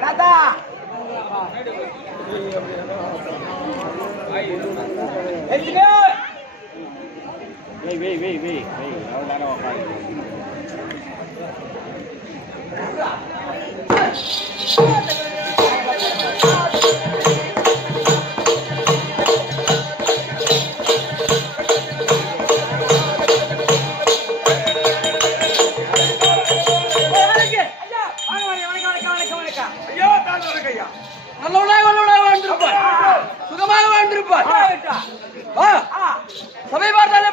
தாத்தா சபை பார்த்தாலே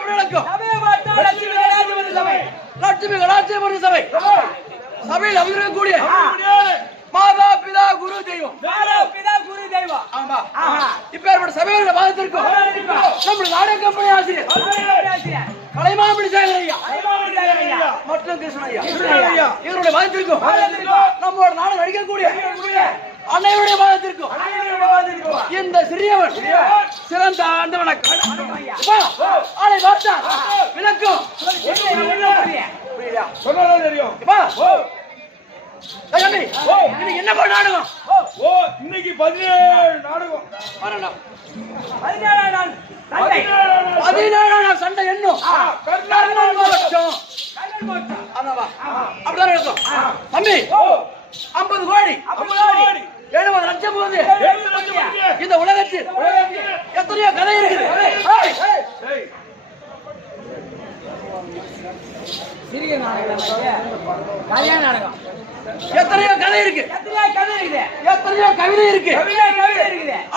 லட்சுமி கலாச்சார சபை சபையில் அமர்ந்திருக்கக்கூடிய மாதா பிதா குரு தெய்வம் ஆமா இப்ப சபையோட பாதத்திற்கும் நம்முடைய நாடக கம்பெனி ஆசிரியர் கலைமாமணி சேகரையா மற்றும் கிருஷ்ண ஐயா இவருடைய பாதத்திற்கும் நம்மளோட நாடு நடிக்கக்கூடிய அனைவருடைய பாதத்திற்கும் இந்த சிறியவன் சிறந்த ஆண்டு வணக்கம் ஆளை பார்த்தா விளக்கம் என்ன நாடகம் இன்னைக்கு 17 நாடகம் 17 சண்டை என்னும் அப்படிதான் இருக்கும் தம்பி 50 கோடி 70 லட்சம் போது இந்த உலகத்தில் எத்தனையோ கதை இருக்குது சிறிய நாடகம் கல்யாண நாடகம் எத்தனையோ கதை இருக்கு எத்தனையோ கவிதை இருக்கு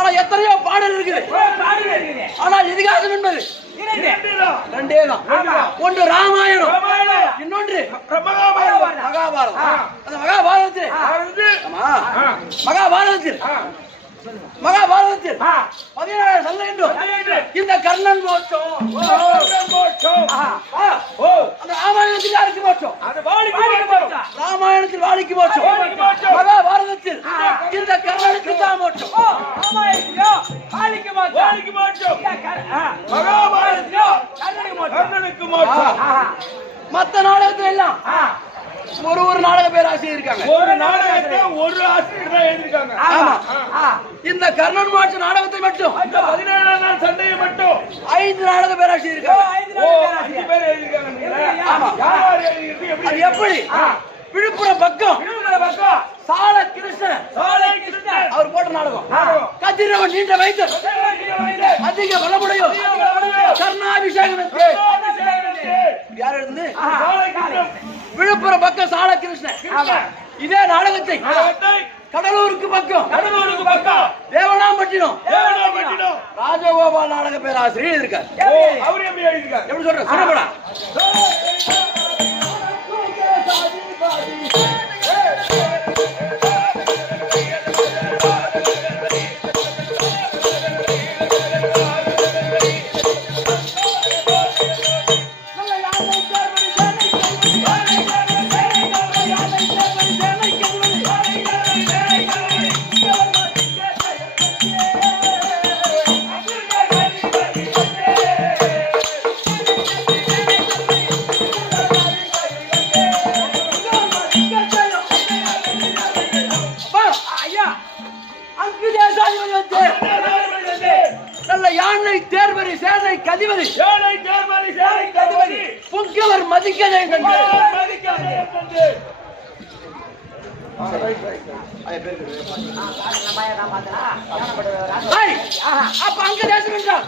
ஆனா எத்தனையோ பாடல் இருக்குது. ஆனால் இதிகாசம் என்பது ரெண்டே தான். ஒன்று ராமாயணம், இன்னொன்று மகாபாரதம். அந்த மகாபாரதத்தில் மகாபாரதத்தில் 17 சண்டை என்றும் இந்த கர்ணன் மோட்சம், அந்த ராமாயணத்தில் யாருக்கு மோட்சம்? ராமாயணத்தில் வாலிக்கு மோட்சம், மகாபாரதத்தில் இந்த கர்ணனுக்கு தான் மோட்சம். மத்த நாடகத்துல எல்லாம் ஒரு நாடக பேர் ஆசிரியர் இருக்காங்க. ஒரு நாடகத்தை ஒரு ஆசிரியர் தான் எழுதிருக்காங்க. ஆமா. இந்த கர்ணன் மாற்று நாடகத்தை மட்டும் 17 நாள் சண்டையை மட்டும் 5 நாடக பேர் ஆசிரியர் இருக்காங்க. 5 பேர் எழுதிருக்காங்க. ஆமா. அது எப்படி? விழுப்புரம் பக்கம் சால கிருஷ்ணன் அவர் போட்ட நாடகம். கதிரவன் நீண்ட வைத்தர் அதிக பலமுடையும் கர்ணாபிஷேகம் யார் எழுந்து? விழுப்புரம் பக்கம் சால கிருஷ்ணன். இதே நாடகத்தை கடலூருக்கு பக்கம் தேவனாம்பட்டினம் ராஜகோபால் நாடக பேராசிரியர் இருக்கார். எப்படி சொல்ற? சொல்லப்படா. நல்ல யானை தேர்வரி சேனை கதிபதி புங்கவர் மதிக்கதை அப்ப அங்க தேசம் என்றால்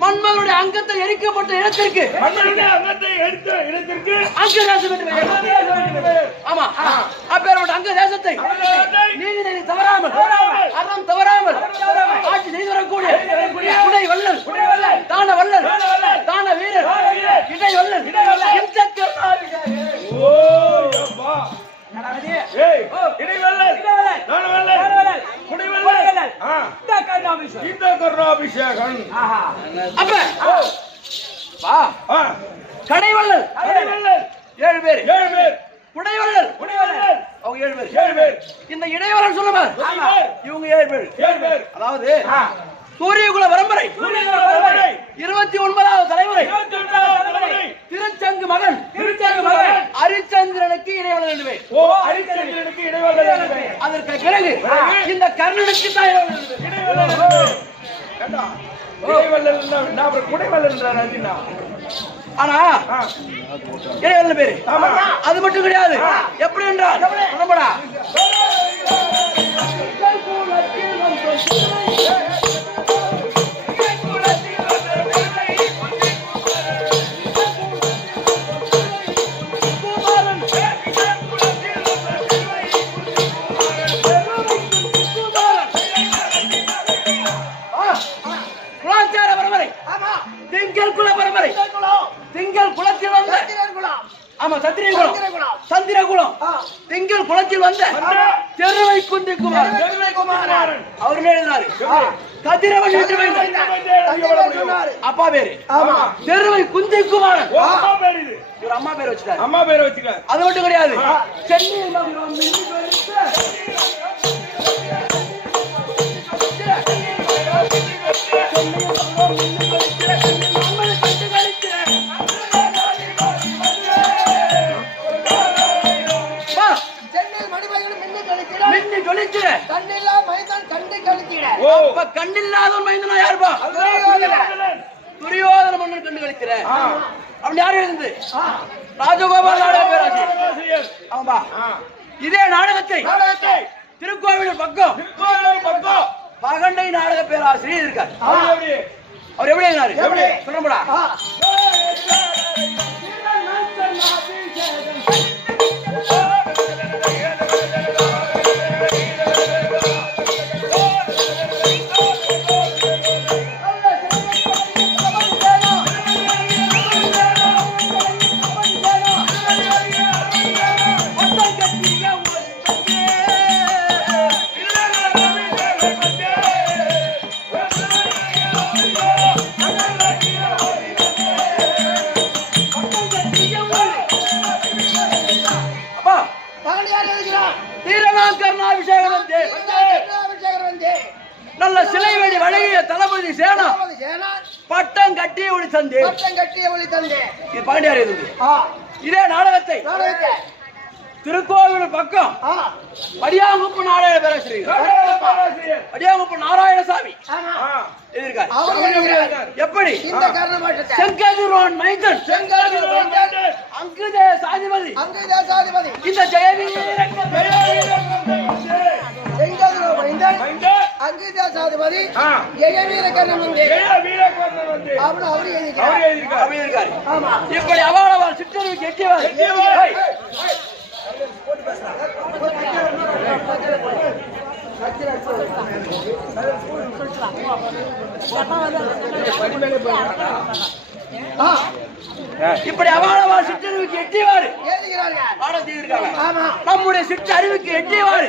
மன்மகனுடைய அங்கத்தை எரிக்கப்பட்ட இடத்திற்கு அங்கதேசம் என்று பெயர். ஆமா. அப்பேற்பட்ட அங்க தேசத்தை நீதி தவறாமல் அறம் தவறாமல் ஆட்சி செய்து வரக்கூடிய குடை வள்ளல், தான வள்ளல், தான வீரர், இடை வள்ளல், கடைவள்ளல் 7 பேர், குடைவள்ளல் அவங்க 7 பேர். இந்த இடைவரன் சொல்லுமா இவங்க 7 பேர். அதாவது சூரியகுல பரம்பரை 29வது தலைமுறை திருச்சங்கு மகன் ஹரிச்சந்திரனுக்கு இடைவெளி 2 பேர். அதற்கு பிறகு இந்த கர்ணனுக்கு தான் ஆனா இடைவெளி பேரு அது மட்டும் கிடையாது. எப்படி என்றால் திங்கள் குலத்தில் வந்த சந்திரகுலம் திங்கள் குலத்தில் வந்த தெருவை குந்தி குமார் அவர் எழுதினாரு. கதிரவன் அப்பா பேரு தெருவை குந்தி குமார் இவர் அம்மா பேர் வச்சுட்டாரு. அது மட்டும் கிடையாது. கண்ணில்லாதவன் மைந்தனா யாருப்பா? துரியோதன மன்னன் கண்டு கழிக்கிற அப்படி யாரு எழுந்து? ராஜகோபால் நாடக பேராசிரியர். ஆமா. இதே நாடகத்தை திருக்கோவில் பக்கம் பகண்டை நாடக பேராசிரியர் இருக்கார். அவர் எப்படி எழுதினாரு? சொல்லப்படா. பஞ்சாகர்ணாபிஷேகம் வந்து நல்ல சிலை வழி வழங்கிய தளபதி சேனா பட்டம் கட்டி ஒளி தந்து இது பாண்டியார் இது இதே நாடகத்தை திருக்கோவில் பக்கம் அடியாங்குப்பு நாராயண பேராசிரியர் அடியாங்குப்பு நாராயணசாமி எப்படி செங்கதிரோன் மைந்தன் அங்குதே சாதிபதி இந்த சாதிபதி இப்படி அவாளவால் சிற்றறிவுக்கு எட்டியவர் இப்படி அவாளவால் சிற்றறிவுக்கு எட்டியவாறு பாடம் செய்திருக்காங்க. நம்முடைய சிற்றறிவுக்கு எட்டியவாறு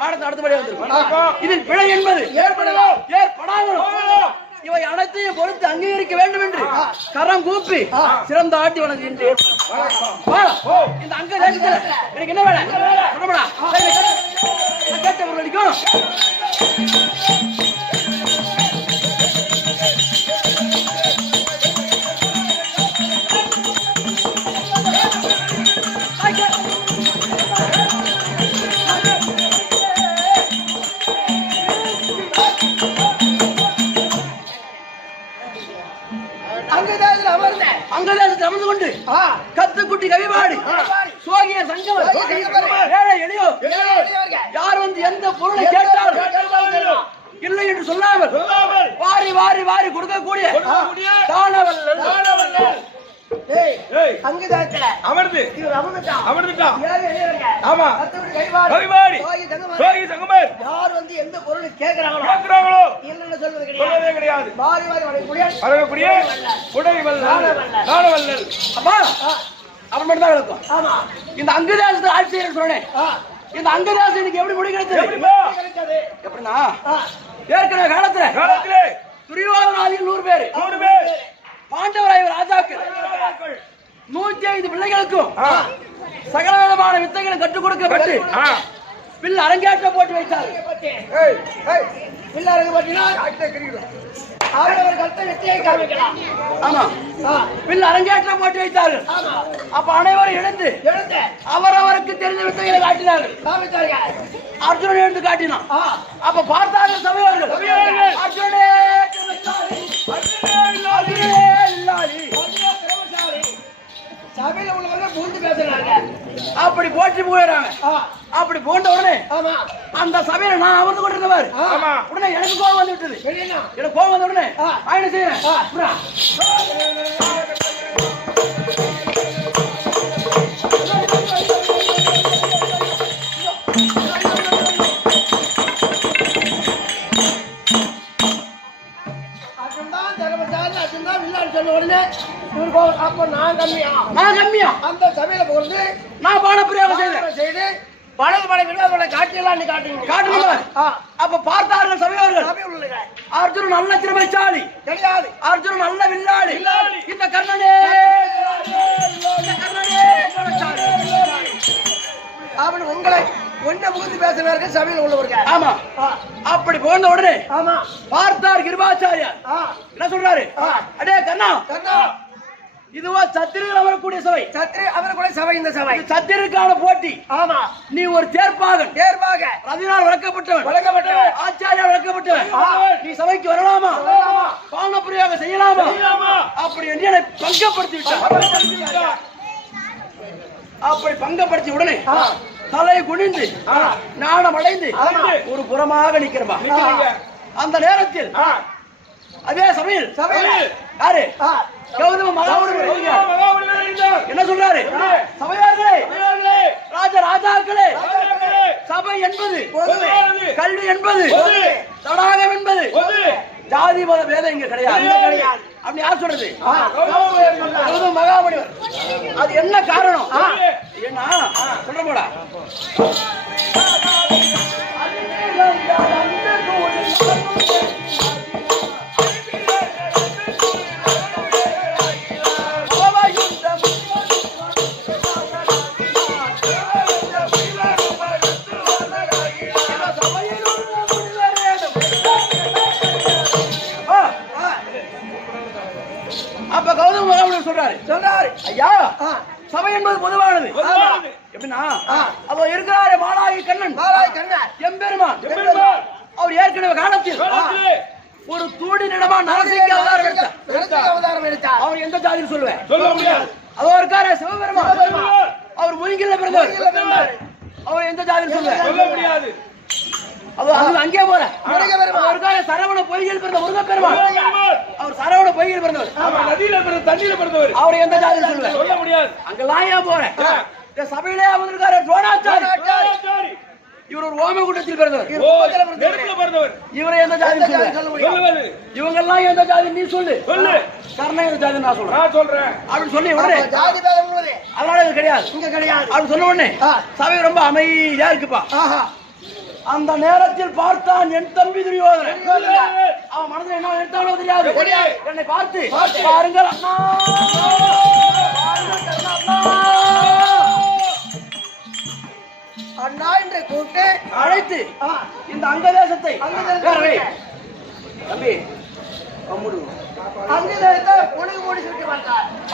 பாடத்தை அடுத்தபடி வந்திருக்கும். இதில் பிழை என்பது ஏற்படாமலும் இவை அனைத்தையும் பொறுத்து அங்கீகரிக்க வேண்டும் என்று கரம் கூப்பி சிறந்த ஆட்டி வழங்குகின்றேன். இந்த அங்க தேசத்துல எனக்கு என்ன வேலை சொல்லப்படா கேட்டவர்கள் அடிக்கும். அங்கதேசத்தில் அமர்ந்து கொண்டு கத்துக்குட்டி கவிபாடி சோகிய சங்கமர் ஏழை எளியோ யார் வந்து எந்த பொருளை கேட்டாலும் இல்லை என்று சொல்லாமல் வாரி வாரி வாரி கொடுக்கக்கூடிய தானவல்லல் அமர்ந்து அமர்ந்துட்டான். ஆமா கவிபாடி சோகி சங்கமர் யார் வந்து எந்த பொருளை கேட்கிறாங்களோ இல்லைன்னு சொல்வது கிடையாது. வாரி வாரி வரக்கூடிய உடை வல்லல் தானவல்லல். அப்பா அவன் மட்டும் தான் இருக்கும். இந்த அங்கதேசத்தை ஆட்சி செய்ய சொன்னேன். இந்த அங்கதேசம் எனக்கு எப்படி முடிக்கிறது எப்படின்னா ஏற்கனவே காலத்துல துரியோதனாதிகள் 100 பேர் பாண்டவராய ராஜாக்கள் 105 பிள்ளைகளுக்கும் சகல விதமான வித்தைகளும் கற்றுக் கொடுக்கப்பட்டு பில் அரங்கேற்ற போட்டு வைத்தார். ஆமா பில் அரங்கேற்ற போட்டு வைத்தார்கள். அப்ப அனைவரும் எழுந்து அவரவருக்கு தெரிந்த வித்தைகளை காட்டினார்கள். அர்ஜுனன் எழுந்து காட்டினான். அப்ப பார்த்தார்கள் சபையோர்கள் அர்ஜுனே சபையில உள்ளவங்க பூந்து பேசுறாங்க. அப்படி போற்றி போயிடறாங்க. அப்படி போன்ற உடனே அந்த சபையில நான் அமர்ந்து கொண்டிருந்தவர் உடனே எனக்கு கோபம் வந்து விட்டது. எனக்கு கோபம் வந்த உடனே என்ன செய்யறேன் அப்ப நான் கம்மியா அந்த சபையில போகிறது நான் பானப்பிரயோகம் செய்து வலது படை விடுதலை காட்டியெல்லாம் காட்டுங்க. அப்ப பார்த்தார்கள் சபையோர்கள் அர்ஜுனன் நல்ல திறமைசாலி கிடையாது. அர்ஜுனன் நல்ல வில்லாளி. இந்த கர்ணனே அவன் உங்களை ஒன்றை புகுந்து பேசினார்கள் சபையில் உள்ளவர்கள். ஆமா அப்படி போன உடனே ஆமா பார்த்தார் கிருபாச்சாரியார் என்ன சொல்றாரு அடே கண்ணா இதுவா சத்திரிகள் அமரக்கூடிய சபை. சத்திரி அமரக்கூடிய சபை இந்த சபை சத்திரிக்கான போட்டி. ஆமா நீ ஒரு தேர்வாக ரதினால் வளர்க்கப்பட்டவன் ஆச்சாரியால் வளர்க்கப்பட்டவன் நீ சபைக்கு வரலாமா பான பிரயோகம் செய்யலாமா அப்படி என்று என்னை பங்கப்படுத்தி விட்டார். அப்படி பங்கப்படுத்தி உடனே தலை குனிந்து நாணம் அடைந்து ஒரு புறமாக நிக்கிறமா. அந்த நேரத்தில் அதே சபையில் யாரு கௌதம மகாமுனிவர் என்ன சொல்றாரு சபையார்களே ராஜாக்களே சபை என்பது கல்வி என்பது தடாகம் என்பது ஜாதி மத பேதம் இங்க கிடையாது. அப்படி யார் சொல்றது கௌதம மகாமுனிவர். அது என்ன காரணம் ஏன்னா சொல்ற போடா சொல்றாரு ஐயா சபை என்பது பொதுவானது. எப்படின்னா அப்போ இருக்கிறாரு மாலாகி கண்ணன் எம்பெருமான். அவர் ஏற்கனவே காலத்தில் ஒரு தூடினிடமா நரசிங்க அவதாரம் எடுத்தார். அவர் எந்த ஜாதியில் சொல்லுவேன் சொல்ல முடியாது. அதோ இருக்காரு சிவபெருமான். அவர் முயங்கில பிறந்தவர். அவர் எந்த ஜாதியில் சொல்லுவேன் சொல்ல முடியாது. அது அங்கே போற அவருக்காக சரவண பொய்கையில் பிறந்த முருகப்பெருமான். அவர் சரவண பொய்கையில் பிறந்தவர். நதியில பிறந்த தண்ணியில பிறந்தவர். அவர் எந்த ஜாதியில் சொல்லுவேன் சொல்ல முடியாது. அங்கெல்லாம் ஏன் போறேன் இந்த சபையிலே வந்திருக்காரு துரோணாச்சாரி. இவர் ஒரு ஓமகுண்டத்தில் பிறந்தவர். இவரை எந்த ஜாதி சொல்லுவேன் இவங்க எல்லாம் எந்த ஜாதி நீ சொல்லு கர்ண எந்த ஜாதி நான் சொல்றேன் அப்படின்னு சொல்லி உடனே அதனால இது கிடையாது அப்படின்னு சொன்ன உடனே சபை ரொம்ப அமைதியா இருக்குப்பா. அந்த நேரத்தில் பார்த்தான் என் தம்பி துரியோதனன். அவன் மனதில் என்ன நினைத்தானோ தெரியாது. என்னை பார்த்து பாருங்கள் அண்ணா அண்ணா என்று கூப்பிட்டு அழைத்து இந்த அங்கதேசத்தை தம்பி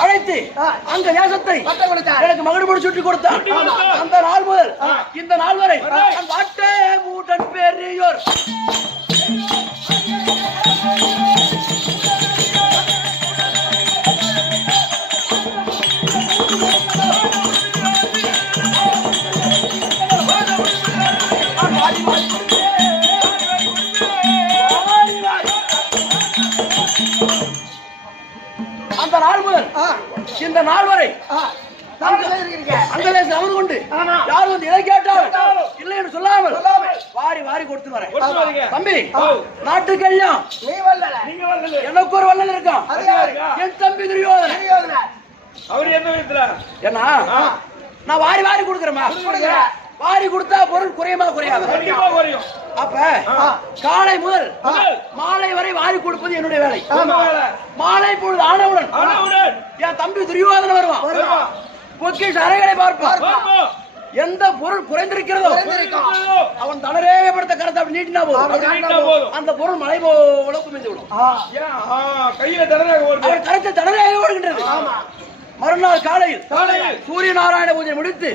அழைத்து அங்க தேசத்தை எனக்கு மகடு சுட்டி கொடுத்தார். அந்த நாள் முதல் இந்த நாள் வரை வாட்டே மூட்டன் பெரியோர் அந்த நாள் முதல் இந்த நாள் வரை அங்கதேசம் அமர்ந்து கொண்டு யார் வந்து எதை கேட்டாலும் இல்லை என்று சொல்லாமல் வாரி வாரி கொடுத்து வரேன். தம்பி நாட்டுக்கெல்லாம் எனக்கு ஒரு வல்லல் இருக்கான். என் தம்பி துரியோதனன். அவர் என்ன விதத்துல ஏன்னா நான் வாரி வாரி கொடுக்குறேமா வாரி கொடுத்தா பொருள் குறையுமா குறையாது குறையும். அப்ப காலை முதல் மாலை வரை வாரி கொடுப்பது என்னுடைய வேலை. மாலை பொழுது ஆனவுடன் என் தம்பி துரியோதனன் வருவான். பொக்கிஷ அறைகளை பார்ப்பான். எந்த பொருள் குறைந்திருக்கிறதோ அவன் தளரேபடுத்த கருத்தை அப்படி நீட்டினா போதும் அந்த பொருள் மலை போல குமிந்து விடும். கையில தளராக கருத்தை தளராக ஓடுகின்றது. மறுநாள் காலையில் சூரிய நாராயண பூஜை முடித்து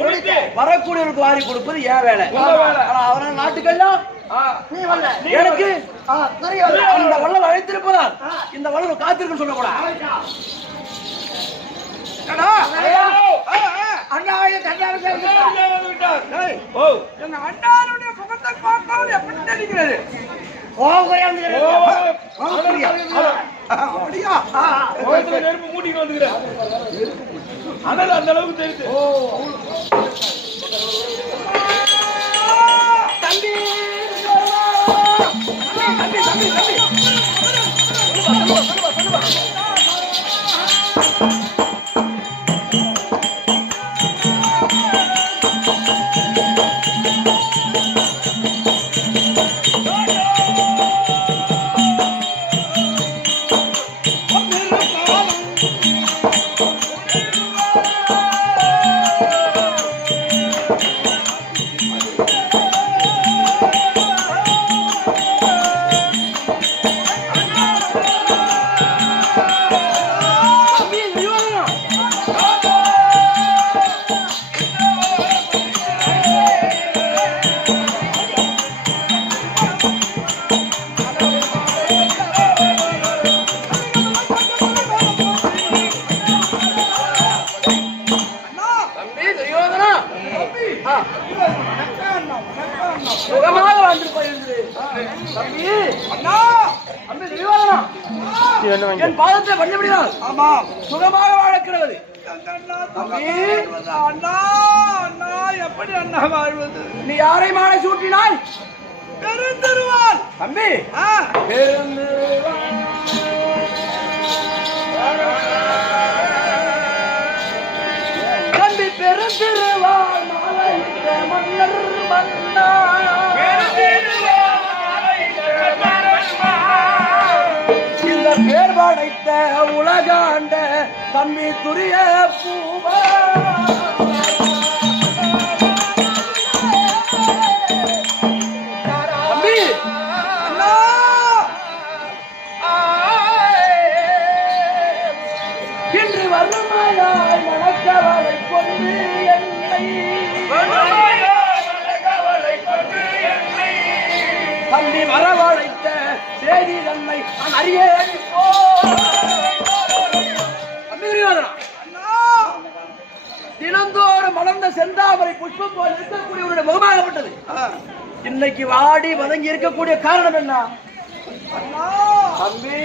வரக்கூடியவருக்கு வாரி கொடுப்பது ஏன் வேலை. அவனால் நாட்டுக்கெல்லாம் எனக்கு அந்த வள்ளல் அழைத்திருப்பதால் இந்த வள்ளல் காத்திருக்கும் சொல்லக்கூடாது. அண்ணாவுடைய முகத்தை பார்த்தால் எப்படி தெரிகிறது? நெருப்பு மூட்டிட்டு வந்துக்கிறேன். ஆனால் அந்த அளவுக்கு தெரியுது. தம்பி தம்பி தம்பி தம்பி சுகமாக வாழ்ந்து போயிருந்து என் பாதத்தை பண்ணபடினால் சுகமாக வாழக்கிறது. எப்படி அண்ணா வாழ்வது? நீ யாரை மாலை சூட்டினாய்? பெருந்தருவாள் தம்பி தம்பி பெருந்திருவாள் மாலையிட்ட மன்னர் மன்னா இந்த பேர் படைத்த உலகாண்ட தம்பி துரிய பூவா தம்பி இன்று வரும் தம்பி வரவழைத்த செய்தி தன்னை நான் அறியேன் தினந்தோறும் மலர்ந்த செந்தாமரை புஷ்பம் போல் இருக்கக்கூடியவருடைய முகமாகப்பட்டது. இன்னைக்கு வாடி வதங்கி இருக்கக்கூடிய காரணம் என்ன தம்பி?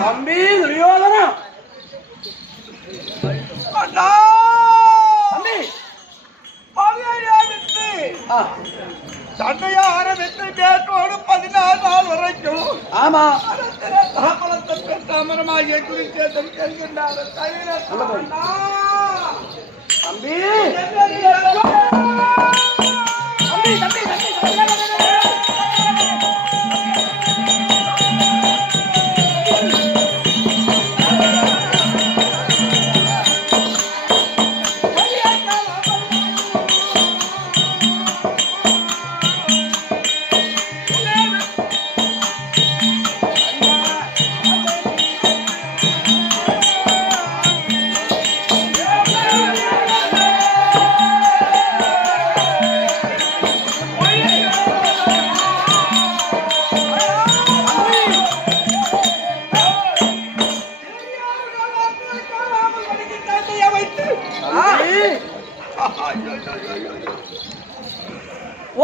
தம்பி துரியோதனா தன்னைய ஆரம்பித்து நேற்றோடு 14 நாள் வரைக்கும் ஆமா தாமரமாகிய குறிச்சேதம் செல்கின்றார். தம்பி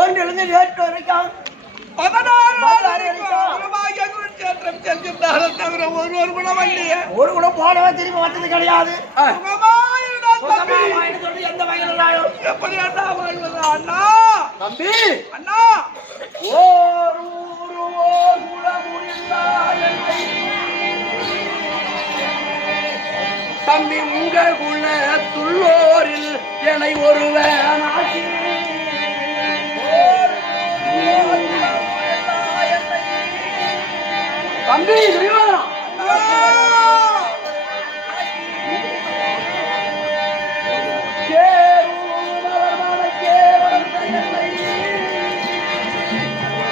ஒன்றிலிருந்து நேற்று வரைக்கும் 16 குருட்சேத்திரம் செல்கின்றார். தவிர ஒருவர் கூட வண்டிய ஒரு கூட போனவன் திரும்பி வந்தது கிடையாது. எந்த வகையிலும் எப்படி அண்ணா வாழ்வது அண்ணா? தம்பி அண்ணா தம்பி உங்கள் குல துள்ளோரில் என்னை ஒருவன் தம்பி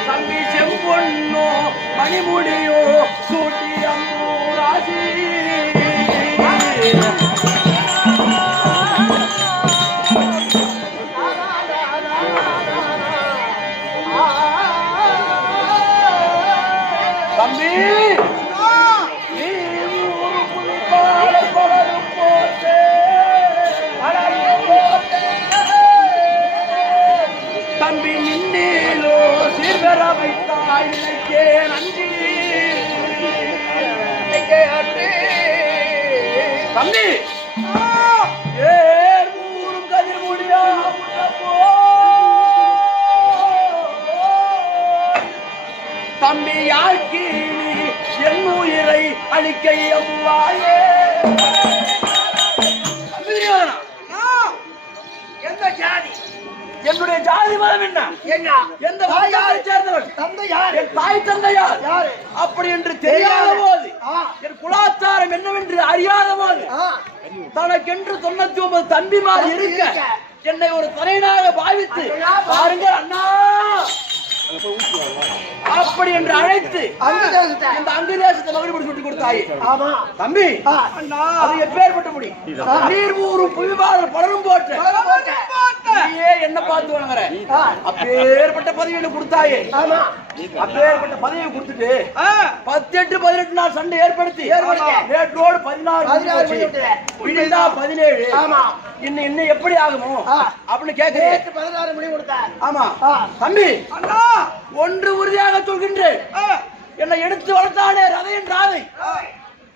தம்பி செம்பொன்னோ மணிமுடியோ சூட்டி அம்பூராசி தம்பி தம்பி நின்னேலோ சிவர வைத்தாய் நினைக்கே நன்றி தம்பி ஊரும் கதிர் முடியா தம்பி யாழ்கி என் உயிரை அழிக்க எவ்வாயே எந்த ஜாதி என்னுடைய ஜாதி மதம் என்ன என்ன எந்த வகையை சேர்ந்தவன் தந்தை யார்? என் தாய் தந்தையார் யாரு? அப்படி என்று தெரியாத போது என் குலாச்சாரம் என்னவென்று அறியாத போது தனக்கென்று 99 தம்பிமார் இருக்க என்னை ஒரு தலைவனாக பாவித்து பாருங்க அண்ணா அப்படி என்று அழைத்து இந்த அங்கு தேசத்தை மகிழ்ச்சி சுட்டி கொடுத்தாயே தம்பி அது எப்பேற்பட்ட முடி நீர் ஊரும் புவிவாளர் பலரும் போட்டு என்ன பார்த்து வணங்குற அப்பேற்பட்ட பதவியை கொடுத்தாயே அப்பேற்பட்ட பதவியை கொடுத்துட்டு 18 நாள் சண்டை ஏற்படுத்தி நேற்றோடு 16 17 இன்னும் எப்படி ஆகுமோ அப்படின்னு கேட்கிறேன். 16 மணி கொடுத்தார். ஆமா தம்பி ஒன்று உறுதியாக சொல்கின்றேன், என்னை எடுத்து வளர்த்தானே ரதையின் ராதை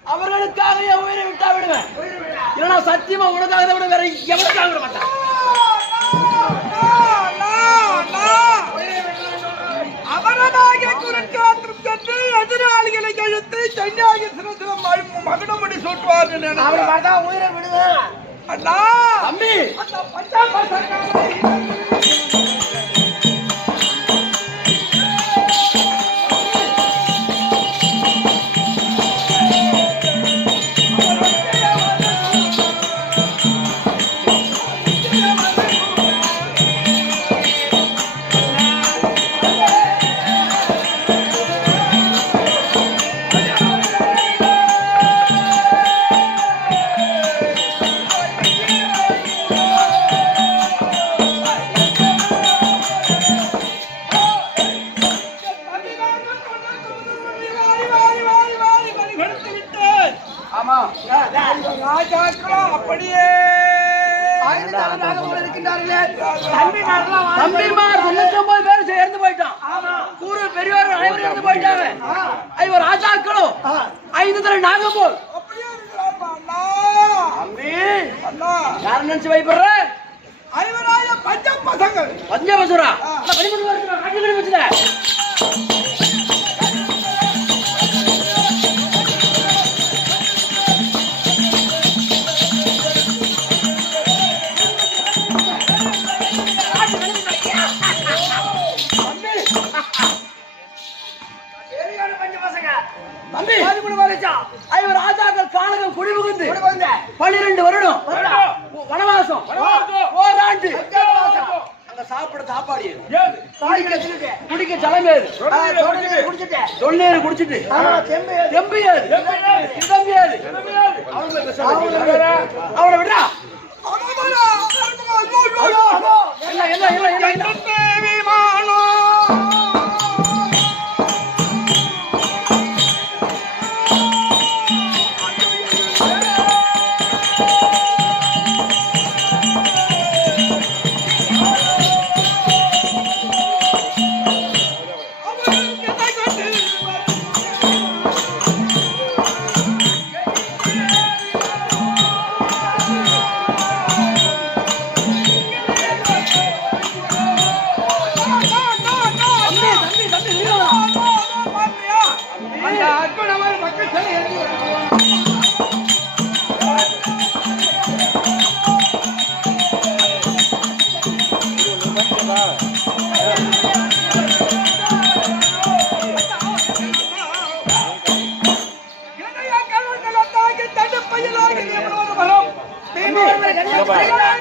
அவர்களுக்காக என் உயிரை விட்டா விடுவேன். இல்லைன்னா சத்தியமா உனக்காக விட வேற எவனுக்காக விட மாட்டேன். வீரனாகிய குருட்சாத்திரம் சென்று எதிராளிகளை எழுத்து சன்னியாகி சிரசிரம் மகுடமுடி சூட்டுவார் என்று அவரை நினைக்கிறேன். பார்த்தா உயிரை விடுவேன். அண்ணா தம்பி அந்த பஞ்சாப சர்க்காரை ஆமா ராஜாக்களும் அப்படியே இருக்கின்றார்களே தம்பிமாரெல்லாம் தம்பிமார் 99 பேர் சேர்ந்து போயிட்டான். ஊரு பெரியவர் அனைவரும் இருந்து போயிட்டாங்க. இவர் ராஜாக்களும் 5 தலை நாகம் போல் அப்படியே இருக்கிறார் அண்ணா. தம்பி அண்ணா யார் நினைச்சு வைப்படுற ஐவராய பஞ்ச பசங்கள் பஞ்சவசுரா பனிமணி வருஷம் காட்டி வச்சுட தம்பி ஐவர் ராஜாக்கள் காலகம் குடிபுகுந்து 12 வருடம் வனவாசம் ஓராண்டு அங்க சாப்பிட சாப்பாடு குடிக்க சலமேது தொண்ணேறு குடிச்சிட்டு செம்பியாது சிதம்பியாது அவனை விடா என்ன என்ன என்ன என்ன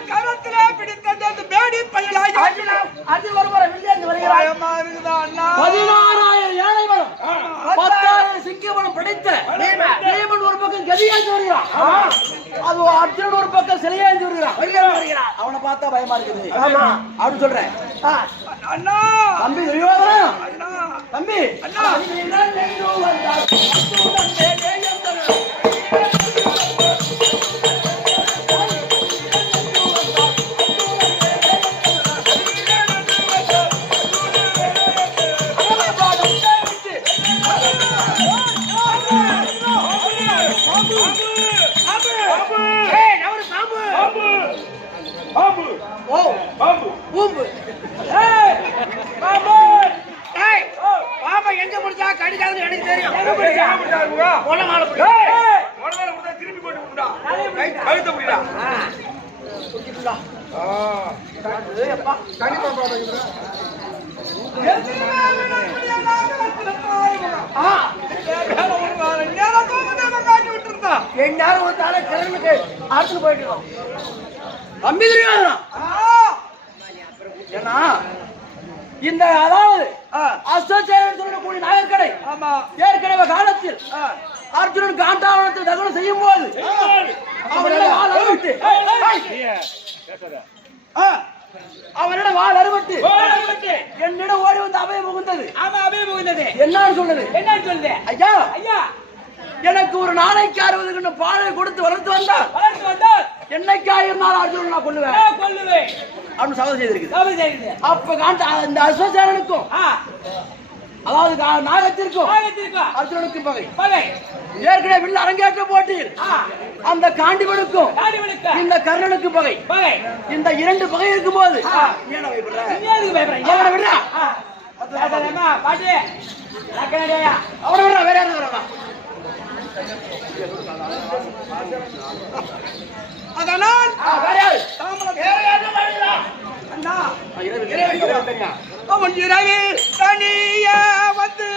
கரத்திலே பிடித்தது பேடி பயிலாகி 16,000 ஏழை பலம் 10,000 சிங்க பலம் படைத்த பீமன் ஒரு பக்கம் கதியாச்சு வருகிறான். அது அர்ஜுனன் ஒரு பக்கம் சிலையாச்சு வருகிறான். அவனை பார்த்தா பயமா இருக்குது அப்படின்னு சொல்றேன். அண்ணா தம்பி துரியோதனா அண்ணா தம்பி அண்ணா எங்க முடிச்சா கடிக்காதுன்னு எனக்கு தெரியும். திருப்பி போட்டு விட்டுடா கழுத்த முடியல என்னாலும் ஒரு தாளை கிழமைக்கு ஆற்றுக்கு போயிட்டு இருக்கோம். தம்பி துரியோதனா ஏன்னா இந்த அதாவது அசோசியேஷன் சொல்லக்கூடிய நாயக்கடை ஏற்கனவே காலத்தில் அர்ஜுனன் காண்டாவனத்தை தகவல் செய்யும் போது அவனிடம் வாள் அறுபட்டு என்னிடம் ஓடி வந்து அபய புகுந்தது என்னன்னு சொல்லுது ஐயா ஐயா எனக்கு ஒரு நாளைக்கு 60 கிண்ணம் பாலை கொடுத்து வளர்த்து வந்தால் என்னைக்கா இருந்தாலும் அர்ஜுனன் நான் கொல்லுவேன் அப்படின்னு சபதம் செய்திருக்கு. அப்ப இந்த அசோசியேஷனுக்கும் அதாவது நாகத்திற்கும் அர்ஜுனனுக்கும் பகை ஏற்கனவே வில்ல அரங்கேற்ற போட்டீர். அந்த காண்டிவனுக்கும் இந்த கர்ணனுக்கும் பகை. இந்த 2 பகை இருக்கும் போது பாட்டி லக்கணடையா அவனை விட வேற யாரும் வரா அதனால் வேற யாரு அண்ணா இரவு தெரியா அவன் இரவு தனிய வந்து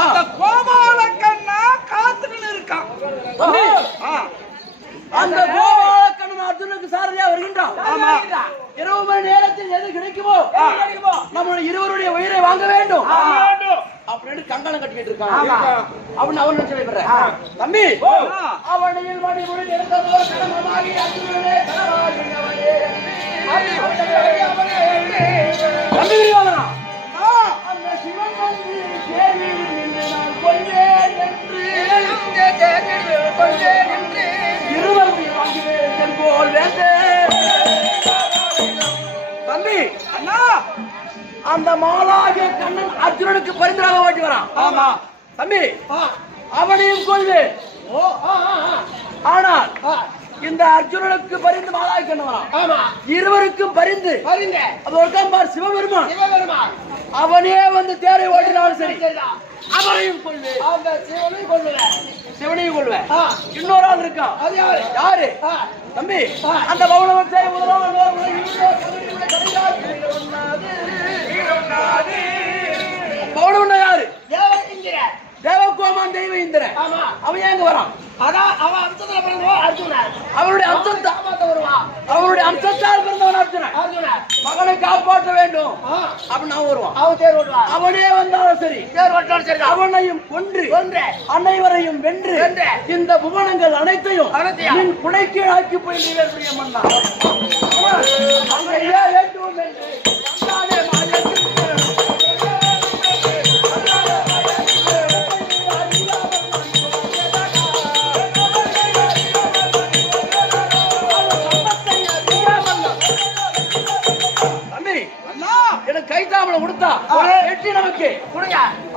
அந்த கோபாலக்கண்ணன் அர்ஜுனுக்கு சாரதியா வருகின்றான். இரவு மணி நேரத்தில் எது கிடைக்குமோ நம்மளுடைய இருவருடைய உயிரை வாங்க வேண்டும் அப்படின்னு கங்கணம் கட்டிக்கிட்டு இருக்கான். அவன் அவன் சொல்லிடுற தம்பி அவனையில் மணி மொழி எடுத்ததோர் கடமமாகி அர்ஜுனனே தனவாகினவனே தம்பி விரிவாதனா அந்த சிவன் வந்து தேவியில் நின்று நான் கொள்வேன் என்று இருவர் வாங்கினேன் போல் வேண்டேன். தம்பி அண்ணா அந்த மாலாகிய கண்ணன் அர்ஜுனனுக்கு பரிந்துராக ஓட்டி வரான். ஆமா தம்பி அவனையும் கொள்வேன். ஆனால் இந்த அர்ஜுனனுக்கு பரிந்து மாலாகிய கண்ணன் வரான். ஆமா இருவருக்கும் பரிந்து அது ஒருக்கார் சிவபெருமான் அவனே வந்து தேரை ஓட்டினாலும் சரி அவரையும் கொள்வேன். சிவனையும் கொள்வேன். இன்னொரு ஆள் இருக்கான். யாரு தம்பி அந்த பவுனவத்தை பவுனவன் யாரு தேவகோமான் தெய்வ இந்திரன். அவன் எங்க வரான்? அவருடைய அம்சத்தால் பிறந்தவன் அர்ஜுனன். மகனை காப்பாற்ற வேண்டும் அப்படின்னு அவன் வருவான். அவனே வந்தாலும் சரி அவனையும் கொன்று அனைவரையும் வென்று இந்த புவனங்கள் அனைத்தையும் நின் குடைக்கு ஆக்கி போய் மன்னா வேண்டும் என்று கைத்தாமலை கொடுத்தா வெற்றி நமக்கு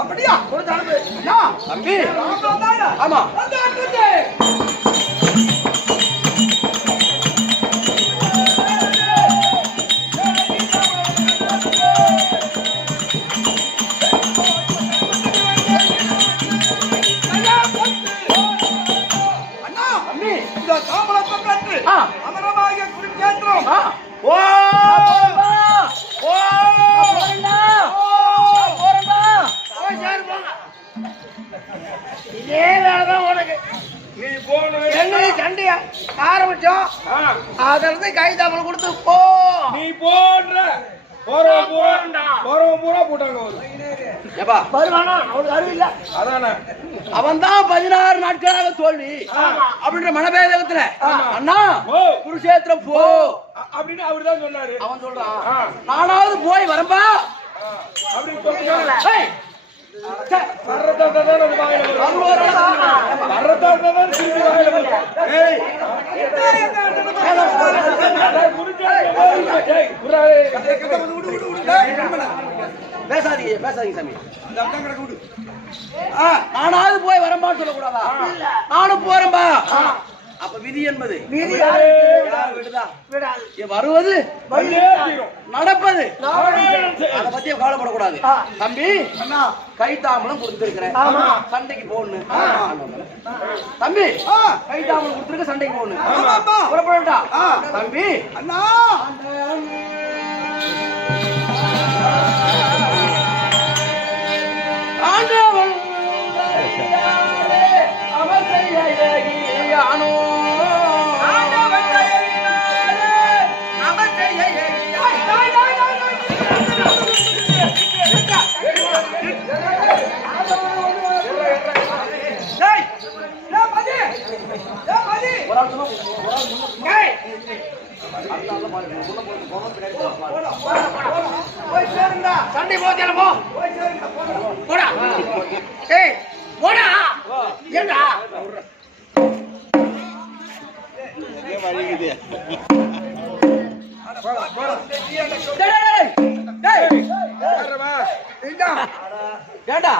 அப்படியா கொடுத்த அனுப்பு தம்பி. ஆமா அண்ணா இந்த தாமலத்தை அமரமாக குறிக்கேற்றோம். இதே வேலைதான் உனக்கு. எங்களுக்கு சண்டையா ஆரம்பிச்சோம். அதுல இருந்து கை தாமலை கொடுத்து போ நீ போன்ற பூரா போட்டாங்க. வருவானா அவனுக்கு அறிவு இல்ல. அதானே அவன் தான் 16 நாட்களாக தோல்வி அப்படின்ற மனபேதத்துல அண்ணா குருஷேத்திரம் போ அப்படின்னு அவருதான் சொன்னாரு. அவன் சொல்றான் நானாவது போய் வரம்பா அப்படின்னு சொல்லுங்க. பேசாதீங்க பேசாதீங்க சாமி. நானாவது போய் வரம்பான்னு சொல்லக்கூடாதா? நானும் போறேன்பா. அப்ப விதி என்பது வருவது நடப்பது அதை பத்தி கவலைப்படக்கூடாது. தம்பி கைத்தாமலம் கொடுத்திருக்கிறேன் சண்டைக்கு போகணும். தம்பி கைத்தாமலம் கொடுத்திருக்க சண்டைக்கு போகணும். புறப்படா தம்பி. அண்ணா ஆண்டவன் அவர் செய்ய யானோ ஆண்டவன் தயவினாலே அமர்ந்தைய சண்டை போத்தியால போ போடா ஏய் போடா ஏண்டா ஏண்டா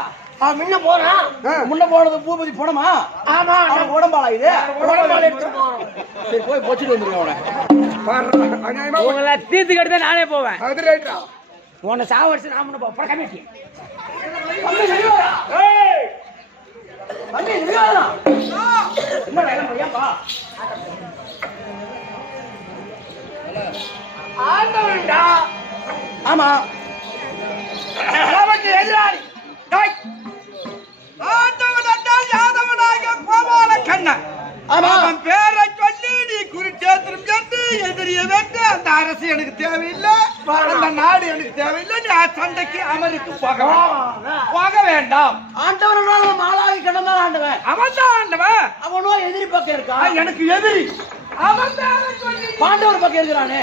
முன்ன போறா முன்ன போனது பூபதி போனமா ஆமா அவன் உடம்பாளா இது உடம்பால எடுத்து போறோம் சரி போய் போச்சுட்டு வந்துருக்கேன் அவனை உங்களை தீர்த்து கட்டு நானே போவேன் அது ரைட்டா உன்னை சாவடிச்சு நான் முன்ன போறேன் கமிட்டி ஆண்டவன்டா ஆமா நமக்கு எதிராளி ஆண்டவன் என்றால் யாதவனாக கோபால கண்ணன் ஆமா அவன் பேரை சொல்லி நீ குருச்சேத்திரம் சென்று எதிரிய வென்று அந்த அரசு எனக்கு தேவையில்லை அந்த நாடு எனக்கு தேவையில்லை நீ சண்டைக்கு அமருக்கு போக வேண்டாம் ஆண்டவன் மாலாகி கடந்தான் ஆண்டவன் அவன் தான் ஆண்டவன் அவனோ எதிரி பக்கம் இருக்கான் எனக்கு எதிரி அவன் பேரை சொல்லி பாண்டவர் பக்கம் இருக்கிறானே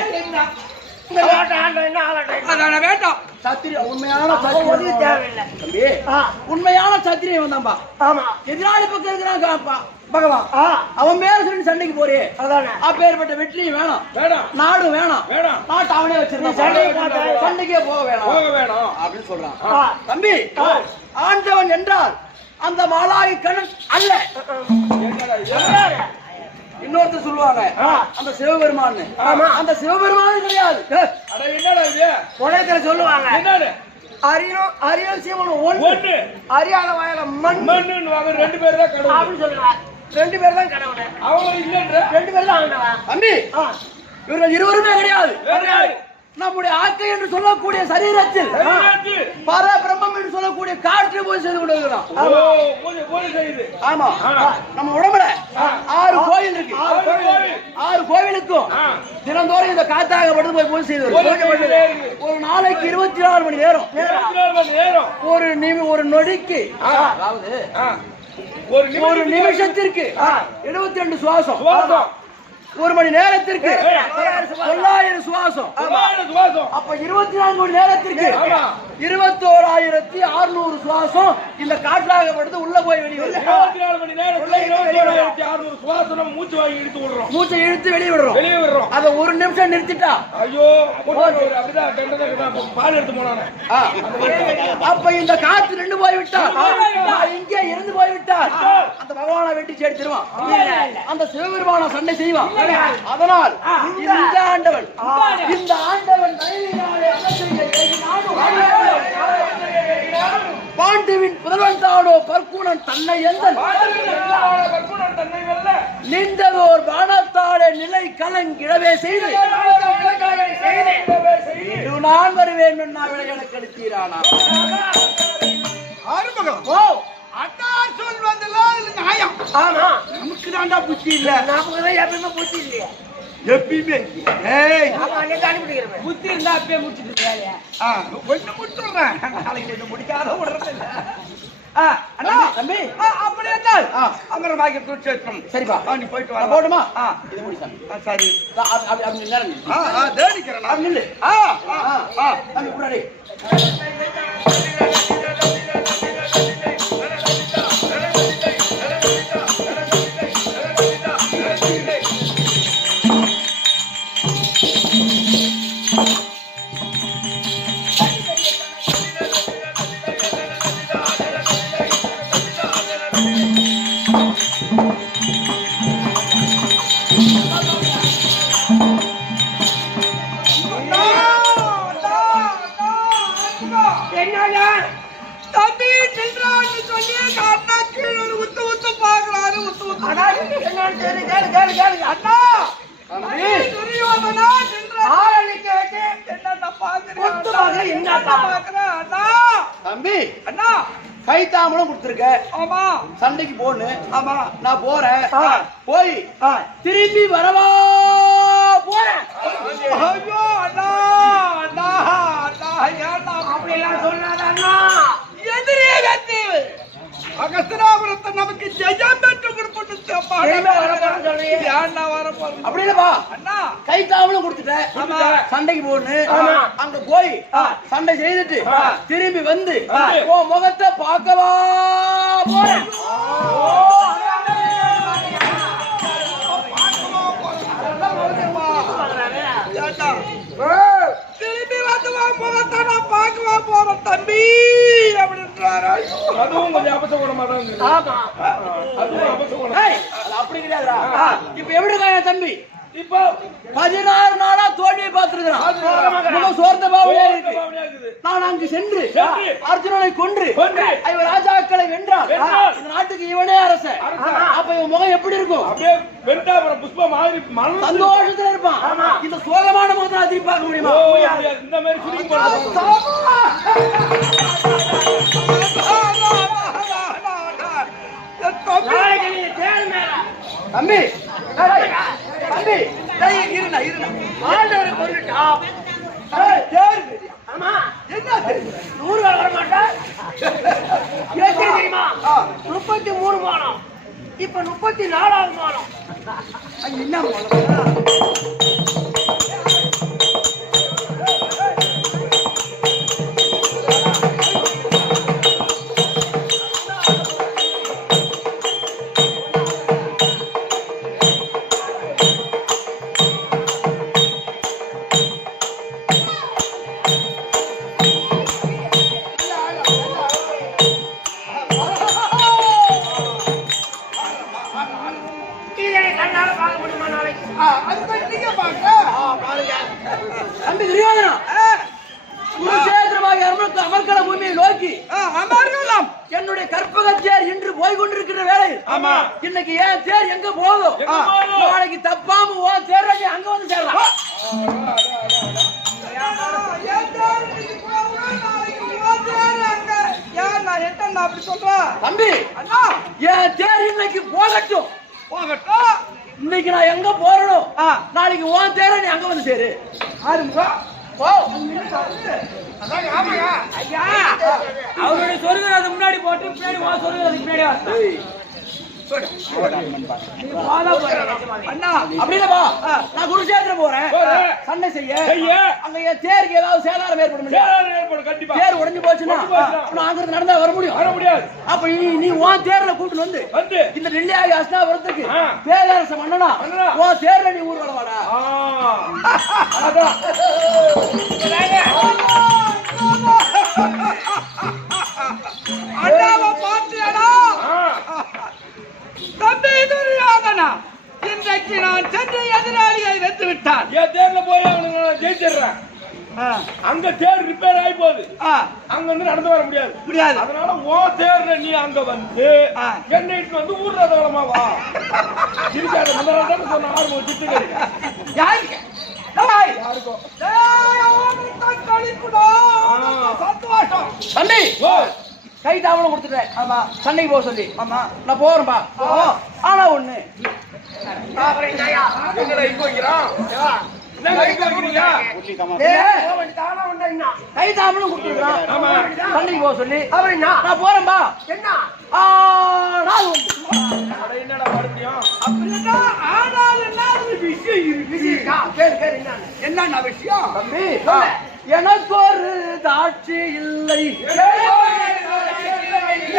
இந்த நாட்டு ஆண்டவன் என்ன ஆளட்டும் அதான வேண்டாம் சத்திரிய உண்மையான சத்திரிய தேவையில்லை தம்பி உண்மையான சத்திரியம் வந்தான்பா ஆமா எதிராளி பக்கம் இருக்கிறான் பகவான் அவன் பேர சொல்லி சண்டைக்கு போறே அதானே அப்பேற்பட்ட வெற்றியும் வேணும் நாடு வேணும் நாட்டு அவனே வச்சிருந்தான் சண்டைக்கே போக வேணும் அப்படின்னு சொல்றான் தம்பி ஆண்டவன் என்றால் அந்த மாலாகி கண்ணன் அல்ல இன்னொருத்தர் சொல்லுவாங்க அந்த சிவபெருமான் அந்த சிவபெருமான் கிடையாது உலகத்துல சொல்லுவாங்க அரியல் சிவனும் ஒன்று அறியாத வயல மண் ரெண்டு பேர் தான் கடவுள் அப்படின்னு சொல்லுவாங்க 2 பேர் தான் கடவுள் அவங்க இல்லன்ற 2 பேர் தான் ஆண்டவன் தம்பி இவர்கள் இருவருமே கிடையாது நம்முடைய ஆக்கை என்று சொல்லக்கூடிய சரீரத்தில் பரபிரம்மம் என்று சொல்லக்கூடிய காற்று போய் செய்து கொண்டிருக்கிறோம் ஆமா நம்ம உடம்புல 6 கோயில் இருக்கு 6 கோவிலுக்கும் தினந்தோறும் இந்த காத்தாகப்பட்டு போய் பூஜை செய்து ஒரு நாளைக்கு 24 மணி நேரம் ஒரு நொடிக்கு அதாவது ஒரு நிமிஷத்திற்கு 72 சுவாசம் ஒரு மணி நேரத்திற்கு 900 சுவாசம் அப்ப 24 மணி நேரத்திற்கு 21600 சுவாசம் இந்த காற்றாகப்படுது உள்ள போய் வெளியே 24 மணி நேரத்துல 21600 சுவாசம் மூச்சு வாங்கி இழுத்து விடுறோம் மூச்சை இழுத்து வெளியே விடுறோம் அத ஒரு நிமிஷம் நிறுத்திட்டா ஐயோ அப்படிதான் பால் எடுத்து போனானே அப்ப இந்த காற்று நின்று போய்விட்டால் இங்கே இருந்து போய்விட்டால் அந்த பகவானை வெட்டி சேர்த்திருவான் அந்த சிவபெருமான சண்டை செய்வான் அதனால் இந்த ஆண்டவன் பாண்டுவின் புதல்வன் தானோ பர்க்குணன் தன்னை எந்தன் நின்றதோர் பானத்தாலே நிலை கலங்கிடவே செய்து நான் வருவேன் எனக்கு எடுத்தீரானா அண்ணார் சொல்வதெல்லாம் நியாயம். ஆமா நமக்கு தாண்டா புத்தி இல்ல. நமக்கு தான் எப்பயுமே புத்தி இல்லையா? எப்பயுமே ஏய் ஆமா அங்க காணிப்பிடிக்கிறேன். புத்தி இருந்தா அப்பவே முடிச்சிட்டு வேலையா? ஒண்ணு முடிச்சுறேன். நாளைக்கு இது முடிக்காத விடுறது இல்ல. அண்ணா தம்பி அப்படி இருந்தால் அமரமாகி குருட்சேத்திரம். சரிப்பா நீ போயிட்டு வா. போடுமா? இது முடிச்சாங்க. சரி. அப்படி நேரம். தேடிக்கிறேன். அப்படி நில்லு. தம்பி முன்னாடி. கைத்தாமலும் கொடுத்துருக்க. ஆமா சண்டைக்கு போன்னு. ஆமா நான் போறேன். போய் திரும்பி வரவா போறேன். ஐயோ அண்ணா அண்ணா அண்ணா ஏன்டா அப்படி எல்லாம் சொல்லாத அண்ணா. எதிரியே வெற்றி அகஸ்தராபுரத்தை நமக்கு ஜெயம் பெற்று கொடுப்பது அப்படி இல்லப்பா. அண்ணா கைத்தாமலும் கொடுத்துட்டேன். சண்டைக்கு போன்னு. அங்க போய் சண்டை செய்துட்டு திரும்பி வந்து உன் முகத்தை பார்க்கவா போறேன். திரும்பி வந்து முகத்தை நான் பார்க்கவா போறேன் தம்பி அப்படின்றாரு. அதுவும் கொஞ்சம் அபசகுணமா தான் இருக்கு. ஆமா அதுவும் அபசகுணம். ஏய், அது அப்படி கிடையாதுடா. இப்ப எப்படி இருக்கான் என் தம்பி? இப்போ 16 நாளா தோல்வியை பார்த்திருக்கிறான். முகம் சோர்ந்த பாவனையா இருக்கு. நான் அங்கு சென்று அர்ஜுனனை கொன்று இவன் ராஜாக்களை வென்றான். இந்த நாட்டுக்கு இவனே அரசன். அப்ப இவன் முகம் எப்படி இருக்கும்? அப்படியே வெண்டாபுரம் புஷ்ப மாதிரி மனம் சந்தோஷத்துல இருப்பான். இந்த சோகமான முகத்தை நான் திருப்பி பார்க்க முடியுமா? இந்த மாதிரி சுருங்கி போடுறது. நாளைக்கு நீ தேர் மேல தம்பி தம்பி இருண்ணா இருண்ணா. ஆண்டவரை கொண்டுட்டா. ஆமா என்ன நூறு வர மாட்டா. எப்படி தெரியுமா? 33 மானம், இப்ப 34வது மானம். என்ன இதனை கண்ணால பார்க்க முடியுமா நாளைக்கு? தம்பி துரியோதனா, குருஷேத்திரமாக அமர்க்கல பூமியை நோக்கி அமர்கலம் என்னுடைய கற்பக தேர் இன்று போய் கொண்டிருக்கிற வேளையில் இன்னைக்கு ஏன் தேர் எங்க போதும்? நாளைக்கு தப்பாம ஓ தேர் அங்க வந்து சேரலாம். அப்படி சொல்றேன் தம்பி என் தேர் இன்னைக்கு போகட்டும். போகட்டும். இன்னைக்கு நான் எங்க போறணும்? நாளைக்கு உன் தேர நீ அங்க வந்து சேரு. அவருடைய சொருகர் அது முன்னாடி போட்டு பின்னாடி சொருகர் அதுக்கு பின்னாடி அண்ணா அப்படி இல்லப்பா, நான் குருஷேத்திரம் போறேன் சண்டை செய்ய. அங்க என் தேருக்கு ஏதாவது சேதாரம் ஏற்படும். கண்டிப்பா தேர் உடைஞ்சு போச்சுன்னா நான் அங்கிருந்து நடந்தா வர முடியும். அப்ப நீ உன் தேர்ல கூட்டு வந்து இந்த நெல்லியாகி அஸ்தாபுரத்துக்கு பேரரசம் பண்ணனா உன் தேர்ல நீ ஊர்வலம் வாடா. அண்ணாவை பார்த்தியாடா? தம்பி துரியோதனா, இன்றைக்கு நான் சென்று எதிராளியை வென்று விட்டான். என் தேர்ல போய் அவனுக்கு நான் ஜெயிச்சிடுறேன். அங்க தேர் ரிப்பேர் ஆகி போகுது. அங்க வந்து நடந்து வர முடியாது. அதனால ஓ தேர்ல நீ அங்க வந்து என்னைக்கு வந்து ஊர்ல தகலமா வா. இருக்காத முதல்ல சொன்ன ஆர்வம் சித்து யாருக்கு? யாருக்கும் சந்தோஷம். தம்பி கை தாமலம் கொடுத்துட்டேன். ஆமா சண்டைக்கு போக சொல்லி. ஆமா நான் போறேன்பா. ஆனா ஒண்ணு எங்கடா இங்க வைக்கிறான்? கை தாமலம் கொடுத்துருக்கான். சண்டைக்கு போக சொல்லி நான் போறேன்பா. என்ன என்னடா மறுபடியும் அப்படின்னா ஆனால் என்ன விஷயம் இருக்கு? என்ன விஷயம்? தம்பி எனக்கு ஒரு தாட்சி இல்லை.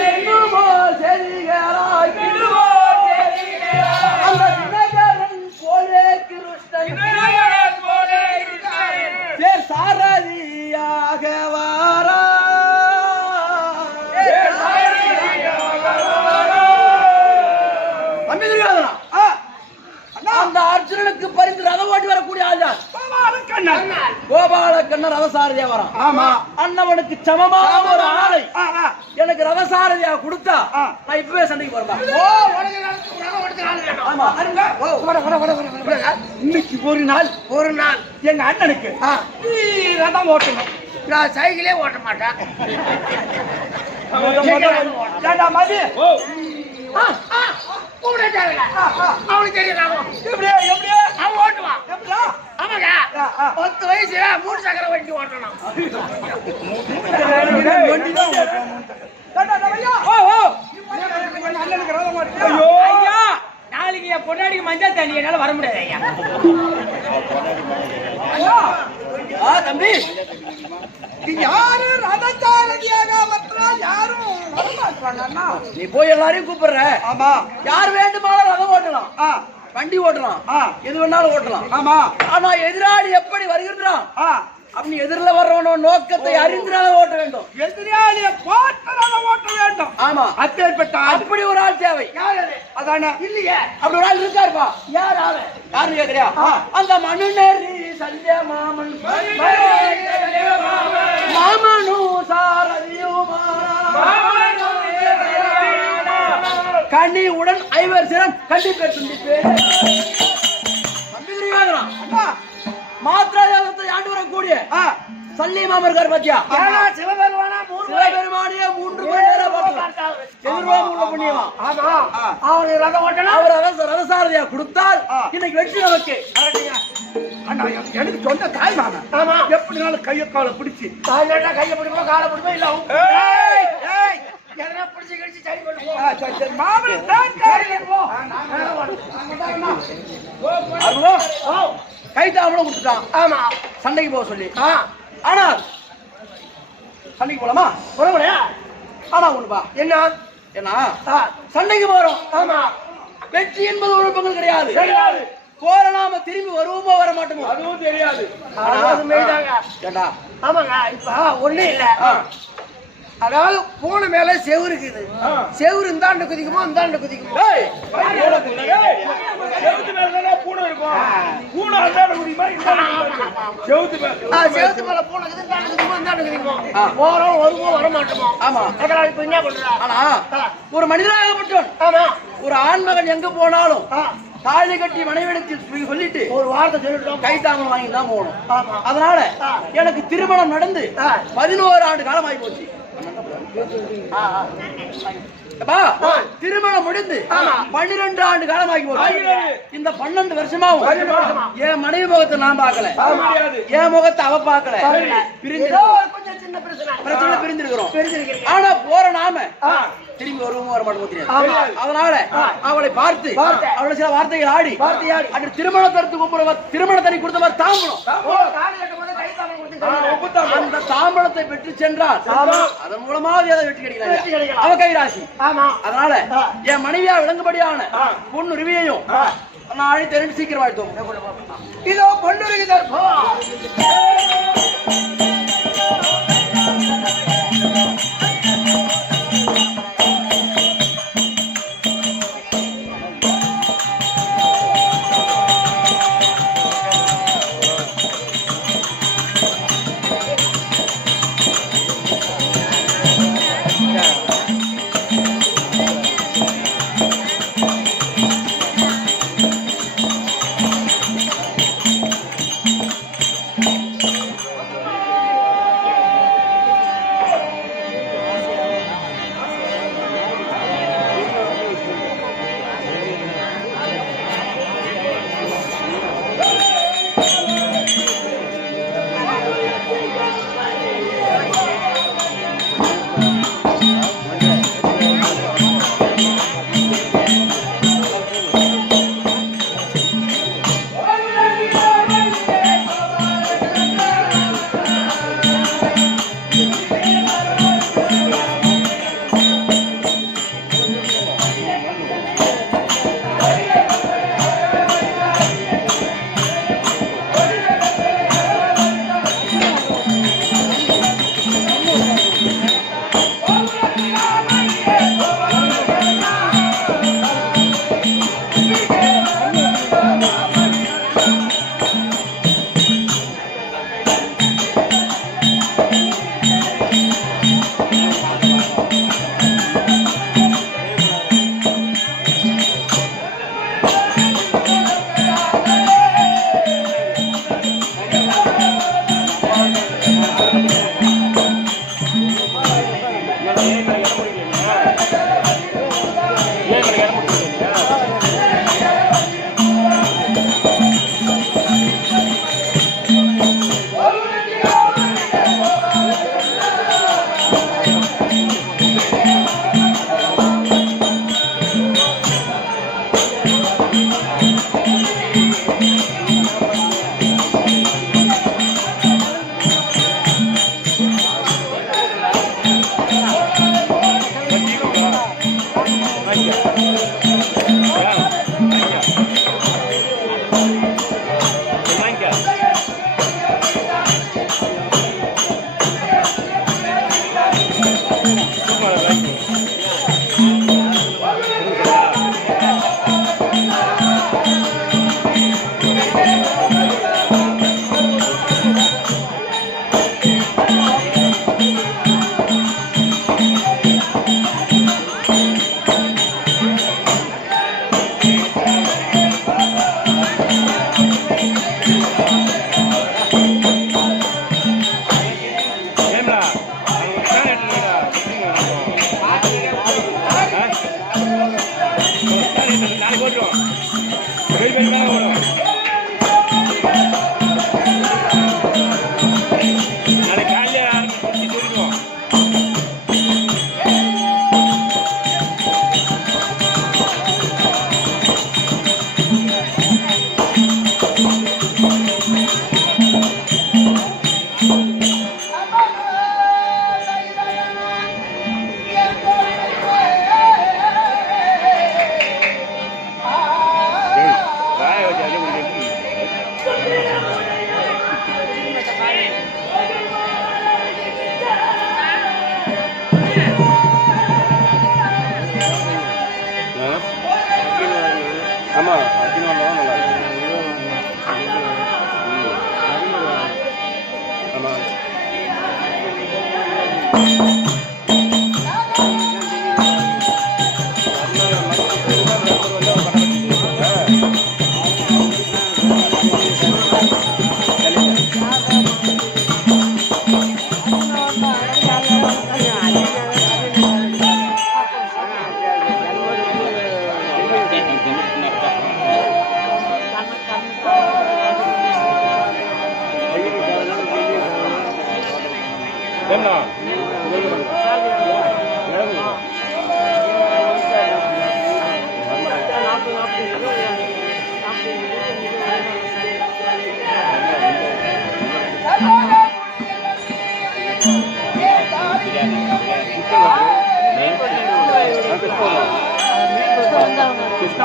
என்னமோ செரிகளாய் அந்த தினகரன் போலே கிருஷ்ணன் தேர் சாரதியாக வாரா. தம்பி துரியோதனா, அந்த அர்ஜுனனுக்கு பரிந்து ரதம் ஓட்டி வரக்கூடிய ஆள்தான் கோபாலக்கண்ணன் ரதசாரதியா வரான். ஆமா அண்ணவனுக்கு சமமான ஒரு ஆளை எனக்கு ரதசாரதியா கொடுத்தா நான் இப்பவே சண்டைக்கு போறேன். இன்னைக்கு ஒரு நாள் எங்க அண்ணனுக்கு ரதம் ஓட்டணும். நான் சைக்கிளே ஓட்ட மாட்டேன். ஏண்டா மதி ஓ கூப்பிட தேவையில்ல அவனுக்கு தெரியும் எப்படியா எப்படியா அவன் ஓட்டுவான் எப்படியா ஆமாங்க 10 வயசுல 3 சக்கர வண்டி ஓட்டணும் வண்டிதான் ஏண்டா ஐயா ஓ ஓ அண்ணனுக்கு ரோதமா இருக்கு ஐயோ ஐயா நாளைக்கு என் பொண்டாடிக்கு மஞ்சள் தண்ணி என்னால வர முடியாது ஐயா ஐயா தம்பி யாரு ரதச்சாரதியாக மற்ற யாரும் வரமாட்டாங்க நீ போய் எல்லாரையும் கூப்பிடுற ஆமா யார் வேண்டுமானாலும் ரதம் ஓட்டலாம் ஆ வண்டி ஓட்டலாம் ஆ. எது வேணாலும் ஓட்டலாம் ஆமா ஆனா எதிராளி எப்படி வருகிறான் ஆ அப்படி எதிரில வர்றவனோட நோக்கத்தை அறிந்திரால ஓட்ட வேண்டும் எதிராளிய போட்டறால ஓட்ட வேண்டும் ஆமா அப்பேற்பட்ட ஆள் அப்படி ஒரு ஆள் தேவை யார் அது அதானே இல்லையே அப்படி ஒரு ஆள் இருக்காருப்பா யார் அவன் யாருன்னு கேக்குறியா அந்த மனுநேரி சந்திய மாமன் மாமனு சாரதியுமா கண்ணியுடன் ஐவர் சிறன் கண்டிப்பேர் மாத்திராஜத்தை ஆண்டு வரக்கூடிய சல்லி மாமன் இருக்காரு பாத்தியா சிவபெருமானா சிவபெருமானிய 3 மணி நேரம் பார்க்கலாம் எதிர்வாங்க புண்ணியமா ஆமா அவனுக்கு ரதம் ஓட்டணும் அவர் ரதசாரதியா கொடுத்தால் இன்னைக்கு வெற்றி நமக்கு அண்ணா எனக்கு சொந்த தாய் மாமன் ஆமா எப்படினாலும் கைய காலை பிடிச்சி தாய்நாட்டா கையை பிடிப்போம் காலை பிடிப்போம் இல்ல ஏய் ஏய் எதனா பிடிச்சி கிடிச்சு சரி பண்ணுவோம் சரி சரி மாமன் தான் காரியம் போ கை தாமலும் கொடுத்துட்டான் ஆமா சண்டைக்கு போக சொல்லி ஆனால் சண்டைக்கு போலாமா போட முடியா ஆனா ஒண்ணுப்பா என்ன ஏன்னா சண்டைக்கு போறோம் ஆமா வெற்றி என்பது ஒரு பங்கு கிடையாது தெரியாது போற நாம திரும்பி வருவோமோ வர மாட்டோமோ அதுவும் தெரியாது அது மெய்தாங்க ஏண்டா ஆமாங்க இப்ப ஒண்ணு இல்ல அதாவது பூனை மேல செவுரு இருக்குது செவுரு இந்தாண்டு குதிக்குமோ இந்தாண்டு குதிக்குமோ ஏய் செவுத்து மேல பூனை இருக்கும் பூனை அந்தாட குடிக்குமா செவுத்து மேல செவுத்து மேல பூனை இருக்குது இந்தாண்டு குதிக்குமோ இந்தாண்டு குதிக்குமோ போறோம் வருவோம் வர மாட்டோமோ ஆமா அதனால இப்ப என்ன பண்றா ஆனா ஒரு மனிதனாகப்பட்டவன் ஆமா ஒரு ஆண்மகன் எங்க போனாலும் தாலி கட்டி மனைவிடத்தில் சொல்லிட்டு ஒரு வார்த்தை சொல்லிட்டோம் கை தாமம் வாங்கி தான் போகணும் ஆமா அதனால எனக்கு திருமணம் நடந்து 11 ஆண்டு காலம் ஆகி போச்சு திருமணம் முடிந்து 12 ஆண்டு காலம் ஆகி போச்சு இந்த 12 வருஷமாவும் என் மனைவி முகத்தை நான் பார்க்கல என் முகத்தை அவ பார்க்கல கொஞ்சம் சின்ன பிரச்சனை பிரிஞ்சிருக்கிறோம் ஆனா போற நாம திரும்பி வருவோம் வர மாட்டோம் தெரியாது அதனால அவளை பார்த்து அவளை சில வார்த்தைகள் ஆடி அன்று திருமணத்திற்கு கும்பிடுவர் திருமண தனி கொடுத்தவர் தாம்பலம் அந்த தாம்பலத்தை பெற்று சென்றால் அதன் மூலமாக அதை வெற்றி கிடைக்கலாம் அவ கைராசி அதனால என் மனைவியா விளங்குபடியான பொண்ணு ரிவியையும் நான் அழைத்து சீக்கிரம் வாழ்த்தோம் இதோ பொண்ணுருகிதர்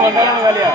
வேலையா